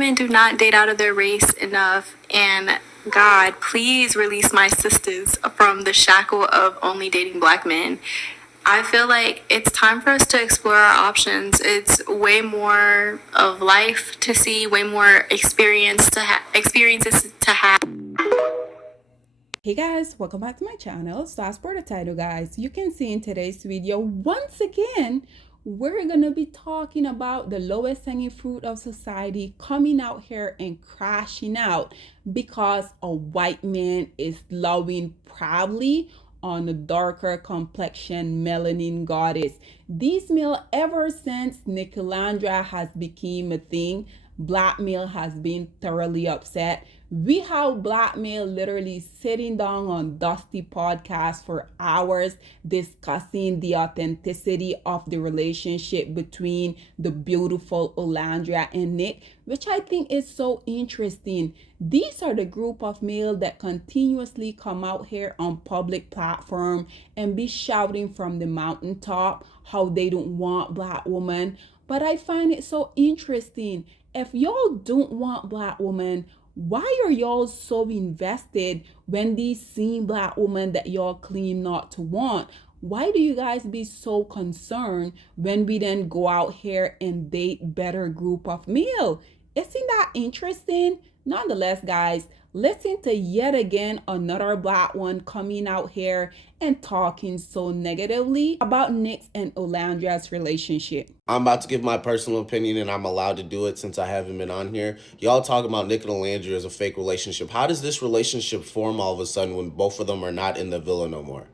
women do not date out of their race enough, and God, please release my sisters from the shackle of only dating black men. I feel like it's time for us to explore our options. It's way more of life to see, way more experiences to have. Hey guys, welcome back to my channel. So as per the title, guys, you can see in today's video, once again, we're gonna be talking about the lowest hanging fruit of society coming out here and crashing out because a white man is loving proudly on a darker complexion melanin goddess. These male, ever since Nicolandra has become a thing, black male has been thoroughly upset. We have black male literally sitting down on Dusty podcast for hours discussing the authenticity of the relationship between the beautiful Nicolandra and Nick, which I think is so interesting. These are the group of male that continuously come out here on public platform and be shouting from the mountaintop how they don't want black women. But I find it so interesting. If y'all don't want black women, why are y'all so invested when these same black women that y'all claim not to want? Why do you guys be so concerned when we then go out here and date better group of male? Isn't that interesting? Nonetheless, guys, listen to yet again another black one coming out here and talking so negatively about Nick's and Olandra's relationship. I'm about to give my personal opinion, and I'm allowed to do it since I haven't been on here. Y'all talking about Nicolandra as a fake relationship. How does this relationship form all of a sudden when both of them are not in the villa no more?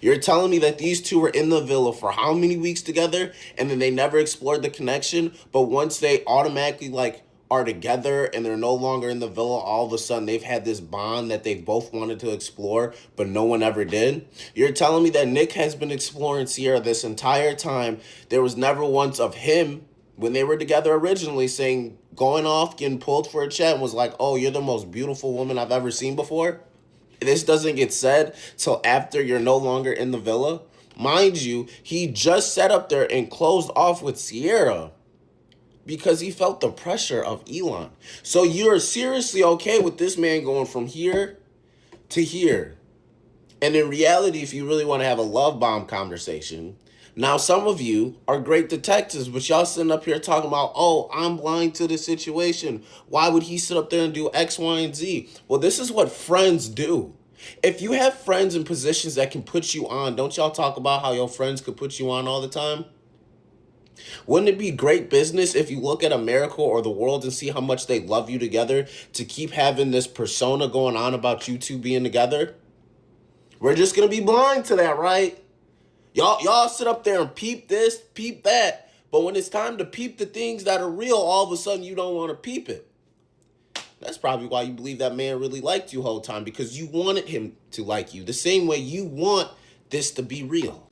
You're telling me that these two were in the villa for how many weeks together, and then they never explored the connection, but once they automatically are together and they're no longer in the villa, all of a sudden they've had this bond that they both wanted to explore, but no one ever did? You're telling me that Nick has been exploring Sierra this entire time. There was never once of him, when they were together originally, saying, going off, getting pulled for a chat, and was like, oh, you're the most beautiful woman I've ever seen before? This doesn't get said till after you're no longer in the villa. Mind you, he just sat up there and closed off with Sierra because he felt the pressure of Elon. So you're seriously okay with this man going from here to here. And in reality, if you really want to have a love bomb conversation, now some of you are great detectives, but y'all sitting up here talking about, oh, I'm blind to the situation. Why would he sit up there and do X, Y, and Z? Well, this is what friends do. If you have friends in positions that can put you on, don't y'all talk about how your friends could put you on all the time? Wouldn't it be great business if you look at America or the world and see how much they love you together to keep having this persona going on about you two being together? We're just going to be blind to that, right? Y'all sit up there and peep this, peep that. But when it's time to peep the things that are real, all of a sudden you don't want to peep it. That's probably why you believe that man really liked you the whole time, because you wanted him to like you the same way you want this to be real.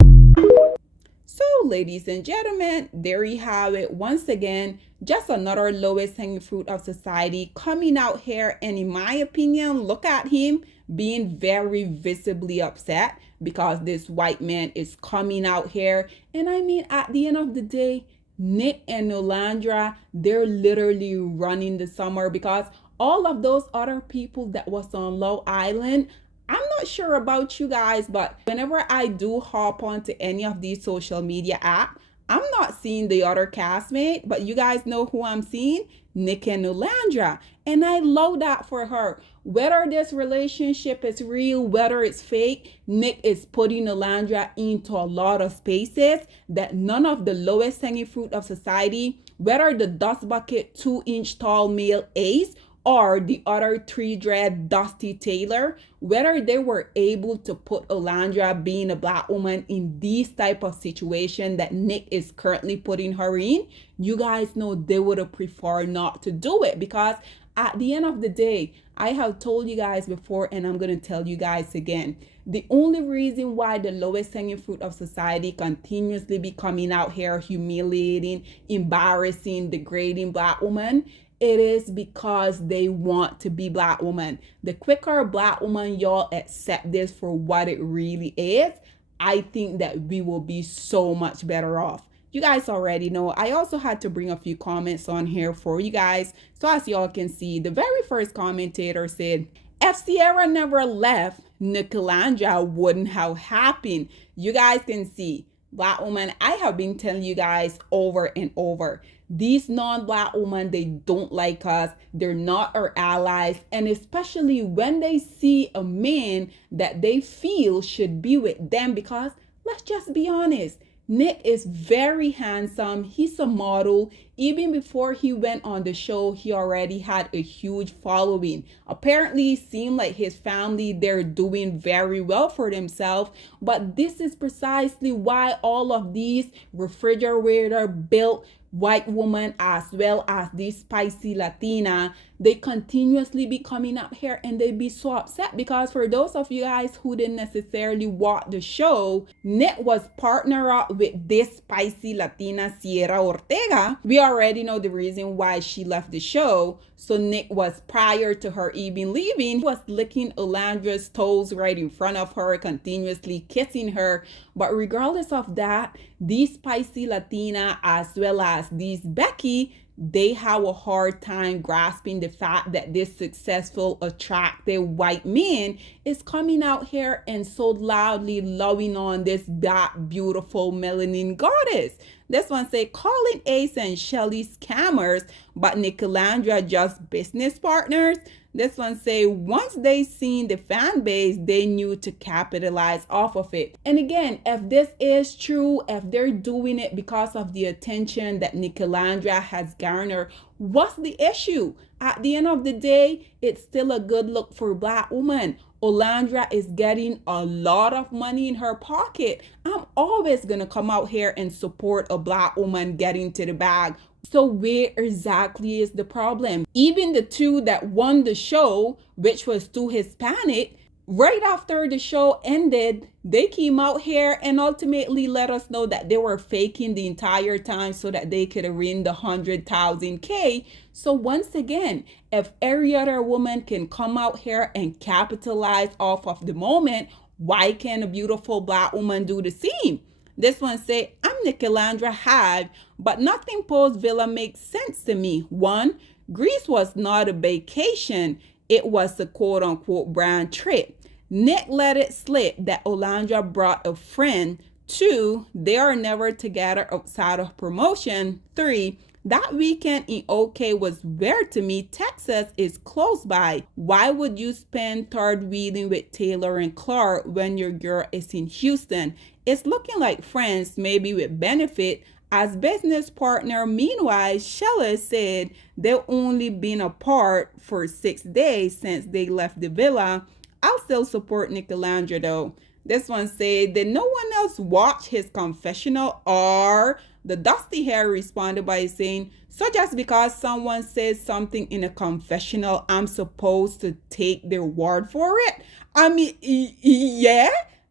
So, ladies and gentlemen, there you have it. Once again, just another lowest hanging fruit of society coming out here. And in my opinion, look at him being very visibly upset because this white man is coming out here. And I mean, at the end of the day, Nick and Nicolandra, they're literally running the summer because all of those other people that was on Long Island, I'm not sure about you guys, but whenever I do hop onto any of these social media apps, I'm not seeing the other castmate, but you guys know who I'm seeing? Nick and Nicolandra. And I love that for her. Whether this relationship is real, whether it's fake, Nick is putting Nicolandra into a lot of spaces that none of the lowest hanging fruit of society, whether the dust bucket 2-inch tall male ace or the other 3-dread Dusty Taylor, whether they were able to put Nicolandra being a black woman in these type of situation that Nick is currently putting her in, you guys know they would have preferred not to do it, because at the end of the day, I have told you guys before and I'm going to tell you guys again, the only reason why the lowest hanging fruit of society continuously be coming out here humiliating, embarrassing, degrading black women, it is because they want to be black woman. The quicker black woman y'all accept this for what it really is, I think that we will be so much better off. You guys already know. I also had to bring a few comments on here for you guys. So as y'all can see, the very first commentator said, if Sierra never left, Nicolandra wouldn't have happened. You guys can see, Black woman, I have been telling you guys over and over, these non-Black women, they don't like us. They're not our allies. And especially when they see a man that they feel should be with them, because let's just be honest, Nick is very handsome. He's a model. Even before he went on the show, he already had a huge following. Apparently, it seemed like his family, they're doing very well for themselves. But this is precisely why all of these refrigerator built white woman as well as these spicy Latina, they continuously be coming up here and they be so upset, because for those of you guys who didn't necessarily watch the show, Nick was partnered up with this spicy Latina, Sierra Ortega. We already know the reason why she left the show. So Nick was, prior to her even leaving, he was licking Olandra's toes right in front of her, continuously kissing her. But regardless of that, these spicy Latina as well as these Becky, they have a hard time grasping the fact that this successful, attractive white man is coming out here and so loudly loving on this black, beautiful melanin goddess. This one say, calling Ace and Shelly scammers, but Nicolandra just business partners. This one say, once they seen the fan base, they knew to capitalize off of it. And again, if this is true, if they're doing it because of the attention that Nicolandra has garnered, what's the issue? At the end of the day, it's still a good look for Black woman. Olandra is getting a lot of money in her pocket. I'm always gonna come out here and support a Black woman getting to the bag. So where exactly is the problem? Even the two that won the show, which was two Hispanic, right after the show ended, they came out here and ultimately let us know that they were faking the entire time so that they could win the 100,000 K. So once again, if every other woman can come out here and capitalize off of the moment, why can't a beautiful Black woman do the same? This one say, I'm Nicolandra Hive, but nothing post Villa makes sense to me. 1, Greece was not a vacation. It was a quote unquote brand trip. Nick let it slip that Olandra brought a friend. 2, they are never together outside of promotion. 3, that weekend in OK was weird to me. Texas is close by. Why would you spend third wheeling with Taylor and Clark when your girl is in Houston? It's looking like friends, maybe with benefit as business partner. Meanwhile, Shella said they've only been apart for 6 days since they left the villa. I'll still support Nicolandra though. This one said, did no one else watch his confessional? Or the Dusty Hair responded by saying, so just because someone says something in a confessional, I'm supposed to take their word for it? I mean, yeah.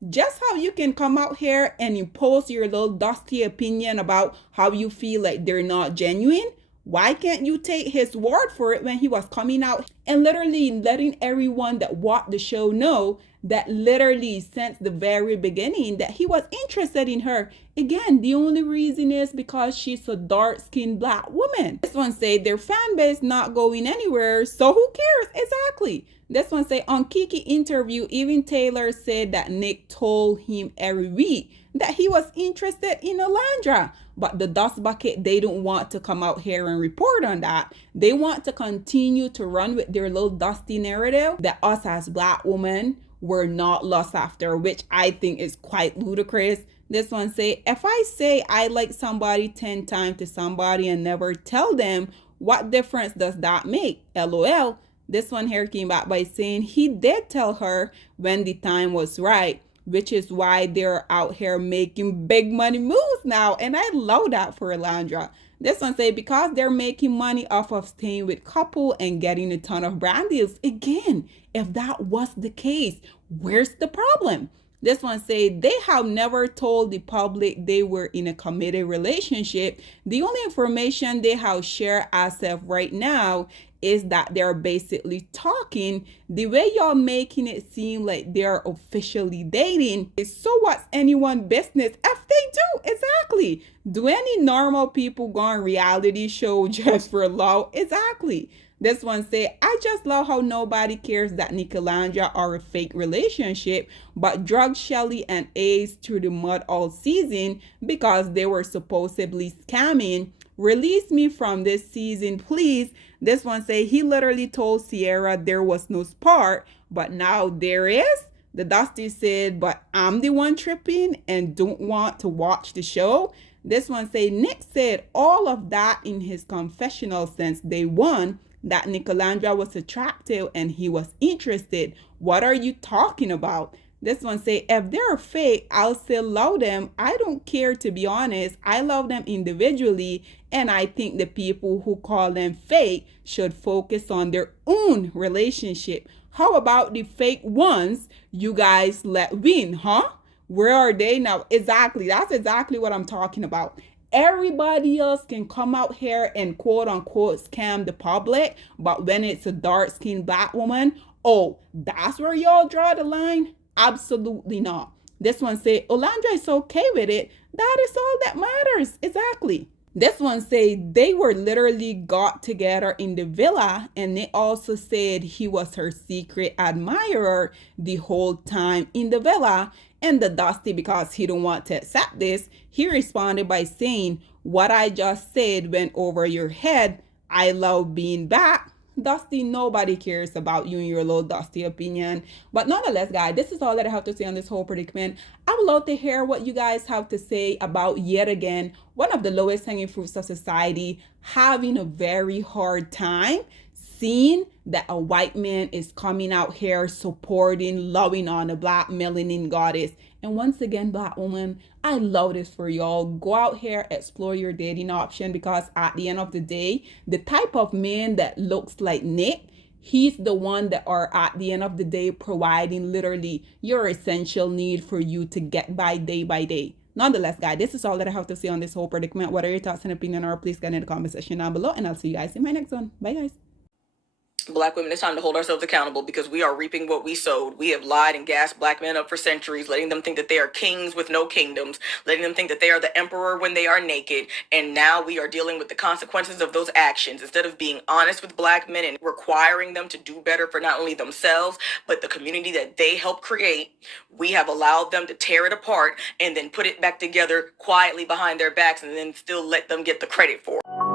Just how you can come out here and impose your little dusty opinion about how you feel like they're not genuine. Why can't you take his word for it when he was coming out and literally letting everyone that watched the show know that literally since the very beginning that he was interested in her? Again, the only reason is because she's a dark-skinned Black woman. This one said their fan base not going anywhere, so who cares? Exactly. This one say on Kiki interview, even Taylor said that Nick told him every week that he was interested in Olandra. But the Dust Bucket, they don't want to come out here and report on that. They want to continue to run with their little dusty narrative that us as Black women were not lost after, which I think is quite ludicrous. This one say, if I say I like somebody 10 times to somebody and never tell them, what difference does that make? LOL. This one here came back by saying he did tell her when the time was right, which is why they're out here making big money moves now. And I love that for Olandra. This one say because they're making money off of staying with couple and getting a ton of brand deals. Again, if that was the case, where's the problem? This one say they have never told the public they were in a committed relationship. The only information they have shared as of right now is that they're basically talking. The way y'all making it seem like they're officially dating is so what's anyone business if they do? Exactly. Do any normal people go on reality show just for love? Exactly. This one say, I just love how nobody cares that Nicolandra are a fake relationship, but drug Shelly and Ace through the mud all season because they were supposedly scamming. Release me from this season, please. This one say he literally told Sierra there was no spark, but now there is. The Dusty said, but I'm the one tripping and don't want to watch the show. This one say Nick said all of that in his confessional since day one, that Nicolandra was attractive and he was interested. What are you talking about? This one say, if they're fake, I'll still love them. I don't care, to be honest. I love them individually, and I think the people who call them fake should focus on their own relationship. How about the fake ones you guys let win, huh? Where are they now? Exactly. That's exactly what I'm talking about. Everybody else can come out here and quote unquote scam the public, but when it's a dark skinned black woman, oh, that's where y'all draw the line? Absolutely not. This one say Olandra is okay with it. That is all that matters. Exactly. This one say they were literally got together in the villa, and they also said he was her secret admirer the whole time in the villa. And the Dusty, because he don't want to accept this, he responded by saying, what I just said went over your head. I love being back. Dusty, nobody cares about you and your little Dusty opinion. But nonetheless, guys, this is all that I have to say on this whole predicament. I would love to hear what you guys have to say about, yet again, one of the lowest hanging fruits of society having a very hard time seeing that a white man is coming out here supporting, loving on a black melanin goddess. And once again, black woman, I love this for y'all. Go out here, explore your dating option, because at the end of the day, the type of man that looks like Nick, he's the one that are at the end of the day providing literally your essential need for you to get by day. Nonetheless, guys, this is all that I have to say on this whole predicament. What are your thoughts and opinion, or please get in the comment section down below, and I'll see you guys in my next one. Bye, guys. Black women, it's time to hold ourselves accountable, because we are reaping what we sowed. We have lied and gassed black men up for centuries, letting them think that they are kings with no kingdoms, letting them think that they are the emperor when they are naked. And now we are dealing with the consequences of those actions. Instead of being honest with black men and requiring them to do better for not only themselves, but the community that they helped create, we have allowed them to tear it apart and then put it back together quietly behind their backs, and then still let them get the credit for it.